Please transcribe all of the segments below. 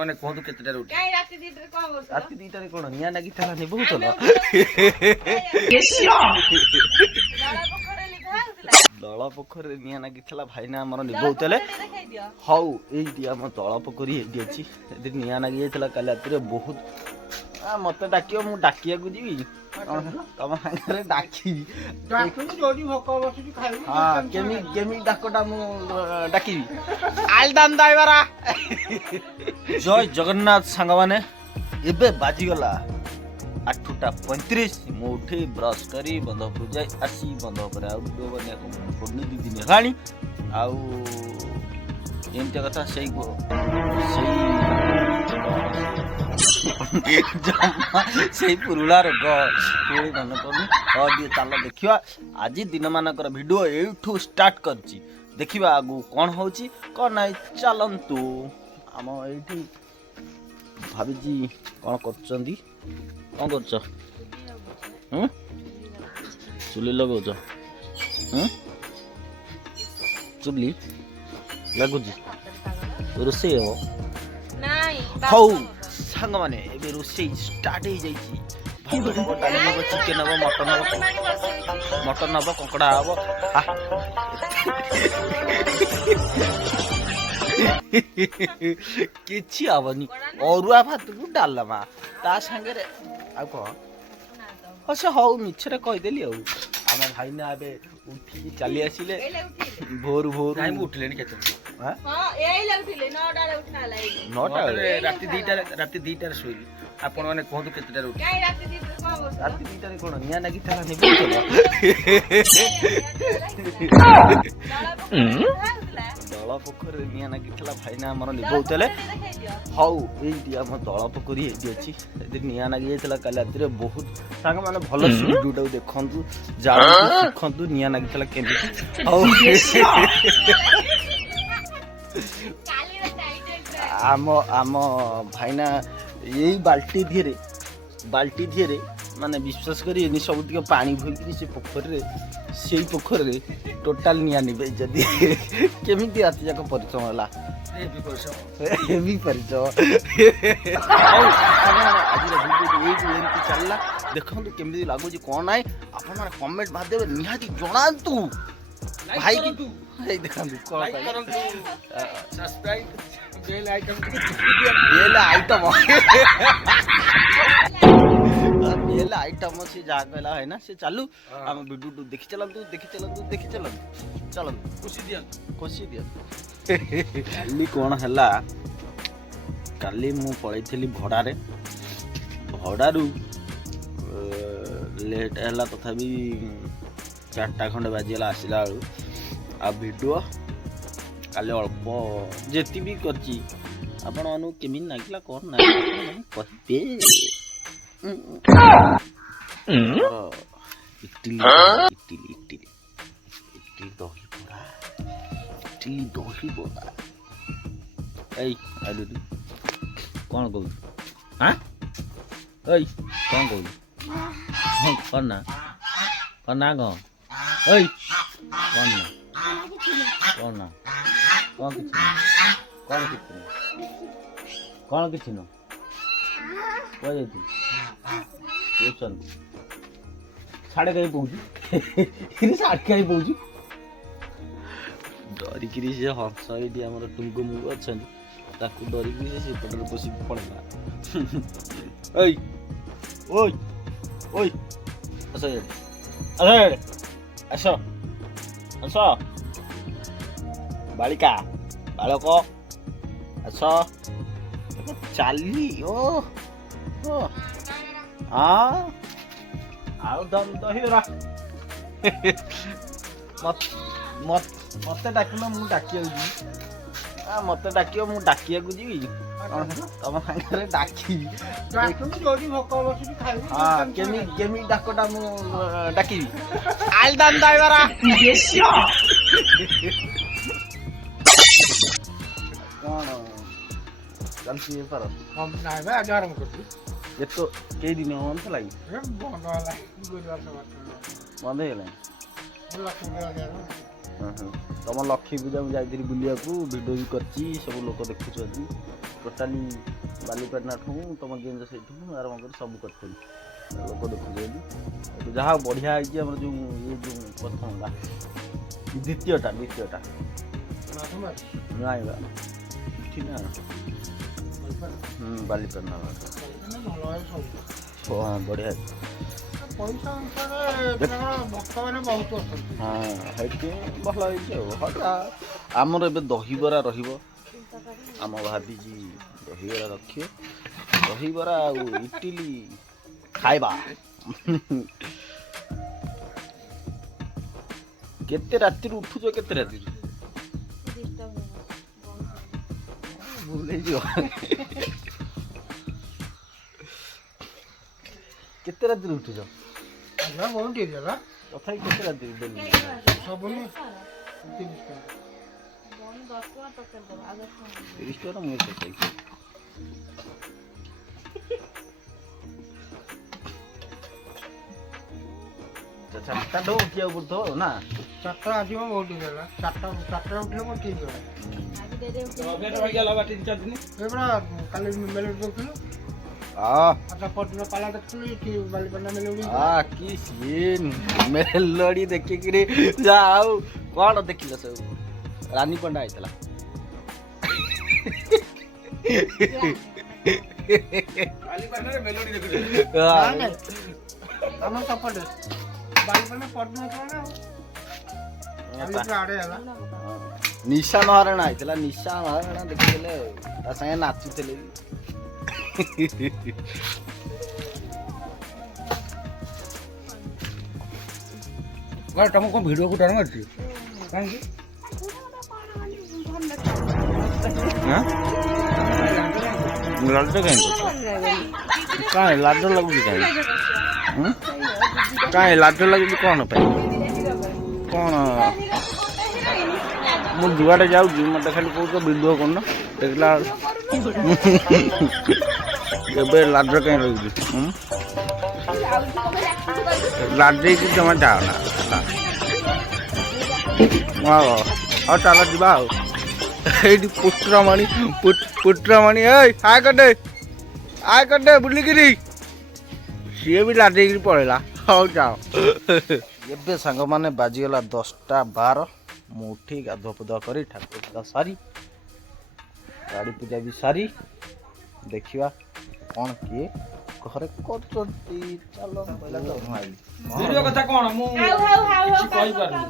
ମାନେ କୁହନ୍ତୁ କେତେଟାରେ ଉଠି କାଇଁ ରାତି 2ଟାରେ କଣ କରୁଛ? ରାତି 2ଟାରେ କଣ ନିଆଁ ଲାଗିଥିଲା ନିଭଉଥିଲ? ଦଳ ପୋଖରୀରେ ନିଆଁ ଲାଗିଥିଲା ଭାଇନା ଆମର ନିଭଉଥିଲେ। ହଉ ଏଇଠି ଆମ ଦଳ ପୋଖରୀ ଏଇଠି ଅଛି। ଏଠି ନିଆଁ ଲାଗି ଯାଇଥିଲା କାଲି ରାତିରେ ବହୁତ। ମତେ ଡାକିବ ମୁଁ ଡାକିବାକୁ ଯିବି ତମ ସାଙ୍ଗରେ ଡାକିବି। ହଁ କେମିତି ଡାକଟା ମୁଁ ଡାକିବି ଆଲଦାନ ଦାଇବାରା। ଜୟ ଜଗନ୍ନାଥ ସାଙ୍ଗମାନେ, ଏବେ ବାଜିଗଲା 8ଟା 35। ମୁଁ ଉଠି ବ୍ରସ୍ କରି ବନ୍ଧକୁ ଯାଇ ଆସି ବନ୍ଧ ଉପରେ ଆଉ ଭିଡ଼ିଓ ବନେଇବାକୁ ପଡ଼ୁନି 2 ଦିନ ହେଲାଣି। ଆଉ ଏମିତିଆ କଥା ସେଇ ପୁରୁଣା ରୋଗ ପୁଣି ମନେ ପଡୁନି। ହଁ ଟିକେ ଚାଲ ଦେଖିବା ଆଜି ଦିନମାନଙ୍କର ଭିଡ଼ିଓ ଏଇଠୁ ଷ୍ଟାର୍ଟ କରିଛି। ଦେଖିବା ଆଗକୁ କ'ଣ ହେଉଛି କ'ଣ ନାହିଁ, ଚାଲନ୍ତୁ। ଆମ ଏଇଠି ଭାବିଛି କ'ଣ କରୁଛନ୍ତି, କ'ଣ କରୁଛ? ଚୁଲି ଲଗାଉଛ? ଚୁଲି ଲାଗୁଛି ରୋଷେଇ ହବ? ହଉ ସାଙ୍ଗମାନେ, ଏବେ ରୋଷେଇ ଷ୍ଟାର୍ଟ ହେଇଯାଇଛି। ଭାତ ହବ, ଡାଲି ହବ, ଚିକେନ ହବ, ମଟନ ହବ, କଙ୍କଡ଼ା ହବ। କିଛି ହବନି, ଅରୁଆ ଭାତକୁ ଡାଲମା ତା ସାଙ୍ଗରେ ଆଉ କ'ଣ? ହଁ ସେ ହଉ ମିଛରେ କହିଦେଲି ଆଉ। ଆମ ଭାଇନା ଏବେ ଉଠିକି ଚାଲି ଆସିଲେ ଭୋରୁ ଉଠିଲେଣି କେତେ? 9ଟାରେ ରାତି 2ଟାରେ ଶୋଇଲି। ଆପଣ ମାନେ କୁହନ୍ତୁ କେତେଟାରେ ଉଠି? ରାତି 2ଟାରେ କଣ ନିଆଁ ଲାଗିଥିଲା ନିଭଉଥିଲ? ଦଳ ପୋଖରୀରେ ନିଆଁ ଲାଗିଥିଲା ଭାଇନା ଆମର ନିଭଉଥିଲେ। ହଉ ଏଇଠି ଆମ ଦଳ ପୋଖରୀ ଏଇଠି ଅଛି। ଏଠି ନିଆଁ ଲାଗି ଯାଇଥିଲା କାଲି ରାତିରେ ବହୁତ। ସାଙ୍ଗମାନେ ଭଲ ଭିଡ଼ିଓଟାକୁ ଦେଖନ୍ତୁ, ଜାଳନ୍ତୁ, ଶିଖନ୍ତୁ ନିଆଁ ଲାଗିଥିଲା କେମିତି। ହଉ ଆମ ଭାଇନା ଏଇ ବାଲ୍ଟି ଧିଏରେ ମାନେ ବିଶ୍ୱାସ କରିବେନି ସବୁତିକ ପାଣି ଭରିକିରି ସେ ପୋଖରୀରେ, ସେଇ ପୋଖରୀରେ ଟୋଟାଲ ନିଆଁ ନିଭେଇ ଯଦି କେମିତି ରାତି ଯାକ ପରିଶ୍ରମ ହେଲା। ହେବି ପରିଶ୍ରମ। ଆଜିର ଭିଡ଼ିଓ ଏଇଠି ଏମିତି ଚାଲିଲା। ଦେଖନ୍ତୁ କେମିତି ଲାଗୁଛି କ'ଣ ନାହିଁ, ଆପଣମାନେ କମେଣ୍ଟ ମାଧ୍ୟମରେ ନିହାତି ଜଣାନ୍ତୁ। ଭାଇ କି ଏଇ ଦେଖନ୍ତୁ କ'ଣ ବେଲ୍ ଆଇଟମ ସେ ଯାହା କହିଲା ଭାଇନା ସେ ଚାଲୁ। ଆମ ଭିଡ଼ିଓ ଦେଖି ଚାଲନ୍ତୁ ଖୁସି ଦିଅନ୍ତୁ। କାଲି କ'ଣ ହେଲା, କାଲି ମୁଁ ପଳେଇଥିଲି ଭଡ଼ାରୁ ଲେଟ୍ ହେଲା, ତଥାପି 4ଟା ଖଣ୍ଡେ ବାଜିଗଲା ଆସିଲା ବେଳୁ। ଆଉ ଭିଡ଼ିଓ କାଲି ଅଳ୍ପ ଯେତିକି ବି କରିଛି ଆପଣମାନଙ୍କୁ କେମିତି ଲାଗିଲା କ'ଣ ନାହିଁ କହିବେ। ଇଟିଲି ଦହିବରା। ଏଇ କ'ଣ କହୁଛୁ? ଏଇ କ'ଣ କହୁଛୁ? କ'ଣ ନା କ'ଣ ଏଇ କ'ଣ କିଛି ନୁହଁ। କୁହାଯାଇଥିଲି ସାଢ଼େ କାହିଁ ପହୁଛୁ ସାଢ଼େ କାହିଁ ପହୁଛୁ ଡରିକିରି। ସେ ହଂସ ଏଇଠି ଆମର ଟୁଙ୍ଗୁ ମୁଙ୍ଗୁ ଅଛନ୍ତି, ତାକୁ ଡରିକିରି ସେ ସେପଟରେ ବସିକି ପଳେଇଲା। ଆସ ବାଳିକା ବାଳକ ଆସ ଚାଲି। ଆଉ ଦହିବରା ମତେ ଡାକିବ ମୁଁ ଡାକିବାକୁ ଯିବି। ମତେ ଡାକିବ ମୁଁ ଡାକିବାକୁ ଯିବି ତମ ସାଙ୍ଗରେ ଡାକିବି। କେମିତି ଡାକଟା ମୁଁ ଡାକିବି ଆଲଦାନ ଦାଇବାରା। କ'ଣ ଚାଲିଛି ବେପାର? ଏତ କେଇ ଦିନ ବନ୍ଦ ଲାଗି ବନ୍ଦ ହେଇଗଲାଣି। ତମ ଲକ୍ଷ୍ମୀ ପୂଜା ମୁଁ ଯାଇଥିଲି ବୁଲିବାକୁ, ଭିଡ଼ିଓ ବି କରିଛି, ସବୁ ଲୋକ ଦେଖୁଛନ୍ତି। ଟୋଟାଲି ବାଲିପାଟଣାଠୁ ତମ ଗେଞ୍ଜ ସେଇଠୁ ଆରମ୍ଭ କରି ସବୁ କରିଥିଲି ଲୋକ ଦେଖୁଛନ୍ତି। ଯାହା ବଢ଼ିଆ ହେଇଛି ଆମର ଯେଉଁ ଇଏ ଯେଉଁ ପ୍ରଥମଟା ଦ୍ୱିତୀୟଟା ନାଇଁ ବା ଏଠି ନା ବାଲିପାଟଣା ହଁ ବଢ଼ିଆ ହେଇଛି। ହଁ ସେଇଠି ଭଲ ହେଇଛି ଆଉ ଆମର ଏବେ ଦହିବରା ରହିବ। ଆମ ଭାବିଛି ଦହିବରା ରଖିବେ ଦହିବରା ଆଉ ଇଟିଲି ଖାଇବା। କେତେ ରାତିରୁ ଉଠୁଛ କେତେ ରାତିରୁ ଭୁଲେଇଯିବ କେତେ ରାତିରୁ ଉଠୁଛ ତଥାପି କେତେ ରାତିରୁ ଡେଲି 30 ଟଙ୍କା ମୁଁ ତଥାପି ଚାରିଟା ଢୋ ଉଠିବାକୁ ପଡୁଥିବ ନା 4ଟା ଆସିବ ବହୁତ ହେଲା 4ଟା ଉଠିଲେ ମୋର ଠିକ୍ ହେଲା କାଲି ମେଲୋଡି ଦେଖୁଥିଲୁ ପରଦିନ ପାଲା ଦେଖୁଥିଲୁ ଏଠି ବାଲିପାଟଣା ମେଲୋଡି କି ସିନ୍ ମେଲୋଡି ଦେଖିକିରି ଯା ଆଉ କଣ ଦେଖିଲ ସବୁ ରାନୀ ପଣ୍ଡା ହେଇଥିଲା ଆମ ସପଟେ ବାଲିପାଟଣା ପରଦିନ ନିଶା ମହାରଣା ହେଇଥିଲା ନିଶା ମହାରଣା ଦେଖିଥିଲେ ତା ସାଙ୍ଗେ ନାଚୁଥିଲେ ତମ କଣ ଭିଡିଓ କୁ ଟର୍ନ ଅଛି କାହିଁକି ଲାଜ କାଇଁ ଲାଜ ଲାଗୁଛି କାଇଁ ଲାଜ ଲାଗୁଛି କଣ ପାଇଁ କଣ ମୁଁ ଯୁଆଡେ ଯାଉଛି ମତେ ଖାଲି କହୁଛ ଭିଡିଓ କରୁନ ଦେଖିଲା ଏବେ ଲାଜ କାଇଁ ଲାଗୁଛି ଲାଜେଇକି ଜମା ଯାଅନା ହଉ ଚାଲ ଯିବା ଆଉ ଏଇଠି ପୁତ୍ରମଣି ଏଇ ଆୟ କରିଦେ ବୁଲିକିରି ସିଏ ବି ଲାଜେଇକିରି ପଳେଇଲା ହଉ ଯାଅ ଏବେ ସାଙ୍ଗମାନେ ବାଜିଗଲା 10:12 ମୁଁ ଉଠି ଗାଧୁଆ ପାଧୁଆ କରି ଠାକୁର ପୂଜା ସାରି ଗାଡ଼ି ପୂଜା ବି ସାରି ଦେଖିବା କ'ଣ କିଏ ଘରେ କରୁଛନ୍ତି ଚାଲ ଭିଡିଓ କଥା କଣ ମୁଁ କିଛି କହିପାରୁନି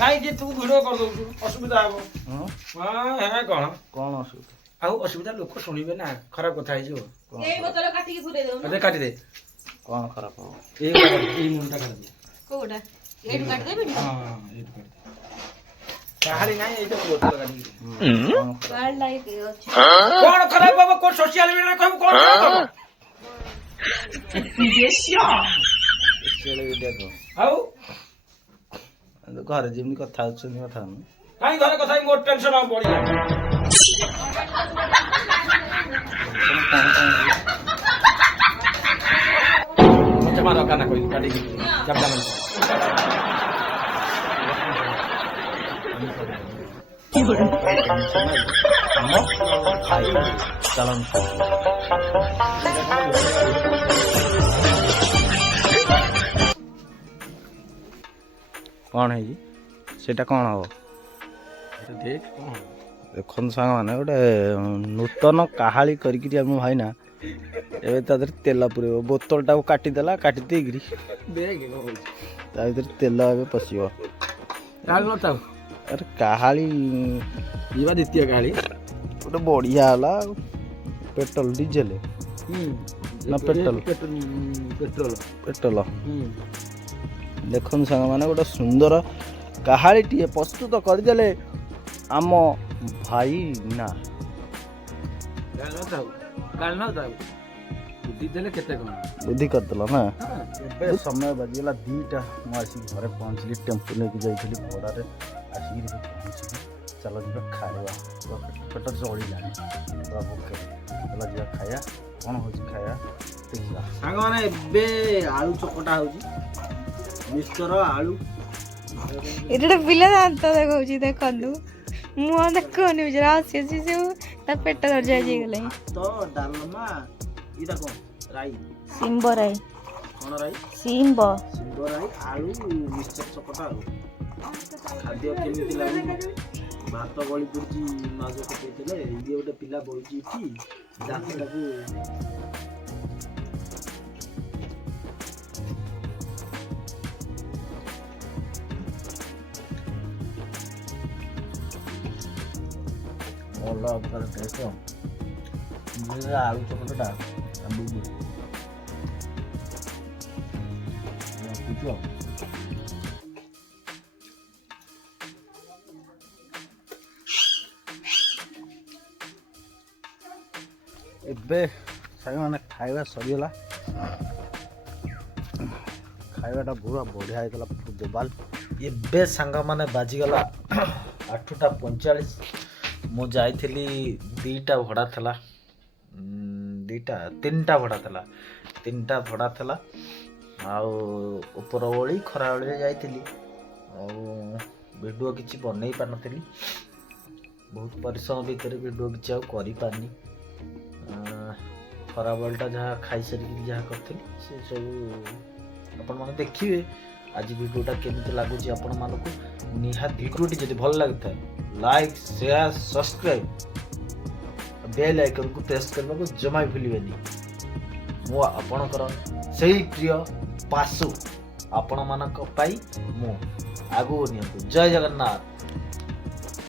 କାହିଁକି ତୁ ଭିଡିଓ କରିଦଉଛୁ ଅସୁବିଧା ହବ କଣ ଅସୁବିଧା ଆଉ ଅସୁବିଧା ଲୋକ ଶୁଣିବେ ନା ଖରାପ କଥା ହେଇଯିବ କାଟିଦେ କ'ଣ ଖରାପ ହବ ଏଇ ମୁଣ୍ଡଟା କାଟିଦେ କୋଉଟା ଏଇଠୁ କାଟିଦେବି କାହାରି ନାହିଁ ଏଇଟା ବୋତଲ କାଟିକି କାର୍ଡ ଲାଇଟ୍ ଅଛି କଣ ଖରାପ ହବ କୋ ସୋସିଆଲ ମିଡ଼ିଆରେ କହିବୁ କଣ ଖରାପ ହବ ଆଉ ଘରେ ଯେମିତି କଥା ହଉଛନ୍ତି କଥା ହଉନି କାହିଁ ଘରେ କଥା ମୋର ଟେନସନ ଆଉ ବଢିଲା ମତେ ମାର କାନା କହିଲି କାଟିକି ଜାବଡ଼ା ମାନେ କ'ଣ ହେଇଛି ସେଇଟା କ'ଣ ହବ ଦେଖନ୍ତୁ ସାଙ୍ଗମାନେ ଗୋଟେ ନୂତନ କାହାଳି କରିକିରି ଆମ ଭାଇନା ଏବେ ତା ଦେହରେ ତେଲ ପୁରେଇବ ବୋତଲଟାକୁ କାଟିଦେଲା କାଟି ଦେଇକିରି ତା ଭିତରେ ତେଲ ଏବେ ପଶିବ ଆରେ କାହାଳି ଯିବା ଦ୍ୱିତୀୟ କାହାଳି ଗୋଟେ ବଢ଼ିଆ ହେଲା ଆଉ ପେଟ୍ରୋଲ ଡିଜେଲ ନା ପେଟ୍ରୋଲ ଦେଖନ୍ତୁ ସାଙ୍ଗମାନେ ଗୋଟେ ସୁନ୍ଦର କାହାଳିଟିଏ ପ୍ରସ୍ତୁତ କରିଦେଲେ ଆମ ଭାଇ ନା ବୁଦ୍ଧି କରିଦେଲ ନା ଏବେ ସମୟ ବାଜିଗଲା 2ଟା ମୁଁ ଆସିକି ଘରେ ପହଞ୍ଚିଲି ଟେମ୍ପୁ ନେଇକି ଯାଇଥିଲି ଭଡ଼ାରେ ଆସିକିରି ପହଞ୍ଚିଲି ଚାଲ ଯିବା ଖାଇବା ପେଟ ଜଳିଲାଣି ଭୋକ ଚାଲ ଯିବା ଖାଇବା କ'ଣ ହେଉଛି ଖାଇବା ଦେଖିବା ସାଙ୍ଗମାନେ ଏବେ ଆଳୁ ଚକଟା ହେଉଛି ମିକ୍ସଚର ଆଳୁ ଏଇଟା ଗୋଟେ ପିଲା ଦାନ୍ତ ଦେଖାଉଛି ଦେଖନ୍ତୁ ମୁହଁ ଦେଖୁନି ବିଚାରା ହସି ହସି ସବୁ ତା ପେଟ ଦର୍ଜ ହେଇଗଲାଣି। ତ ଡାଲମା ଏଇଟା କଣ ରାଇ ସିମ୍ବ ରାଇ କଣ ରାଇ ସିମ୍ବ ସିମ୍ବ ରାଇ ଆଳୁ ମିକ୍ସଚର ଚକଟା ଆଉ ଖାଦ୍ୟ କେମିତି ଲାଗୁଛି ଭାତ ଗଳି ପଡୁଛି ମାଛ ପକେଇଥିଲେ ଇଏ ଗୋଟେ ପିଲା ବଇଛି ଏଠି ଦାନ୍ତଟାକୁ ଭଲ ପ୍ରକାର ଟେଷ୍ଟ ଆଳୁ ଚକଟାଟା ଆମ୍ବୁକୁ ରଖୁଛୁ ଆଉ ଏବେ ସାଙ୍ଗମାନେ ଖାଇବା ସରିଗଲା ଖାଇବାଟା ପୁରା ବଢ଼ିଆ ହେଇଥିଲା ବୋବାଲ ଏବେ ସାଙ୍ଗମାନେ ବାଜିଗଲା 8:45 ମୁଁ ଯାଇଥିଲି 2ଟା ଭଡ଼ା ଥିଲା 3ଟା ଭଡ଼ା ଥିଲା 3ଟା ଭଡ଼ା ଥିଲା ଆଉ ଉପର ଓଳି ଖରାବେଳରେ ଯାଇଥିଲି ଆଉ ଭିଡ଼ିଓ କିଛି ବନେଇ ପାରିନଥିଲି ବହୁତ ପରିଶ୍ରମ ଭିତରେ ଭିଡ଼ିଓ କିଛି ଆଉ କରିପାରିନି ଖରାବେଳଟା ଯାହା ଖାଇସାରିକି ଯାହା କରିଥିଲି ସେସବୁ ଆପଣମାନେ ଦେଖିବେ ଆଜି ଭିଡ଼ିଓଟା କେମିତି ଲାଗୁଛି ଆପଣମାନଙ୍କୁ ନିହାତି ଭିଡ଼ିଓଟି ଯଦି ଭଲ ଲାଗୁଥାଏ ଲାଇକ୍ ସେୟାର ସବସ୍କ୍ରାଇବ୍ ବେଲ୍ ଆଇକନ୍କୁ ପ୍ରେସ୍ କରିବାକୁ ଜମା ବି ଭୁଲିବେନି ମୁଁ ଆପଣଙ୍କର ସେଇ ପ୍ରିୟ ପାଶୁ ଆପଣମାନଙ୍କ ପାଇଁ ମୁଁ ଆଗକୁ ନିଅନ୍ତୁ ଜୟ ଜଗନ୍ନାଥ।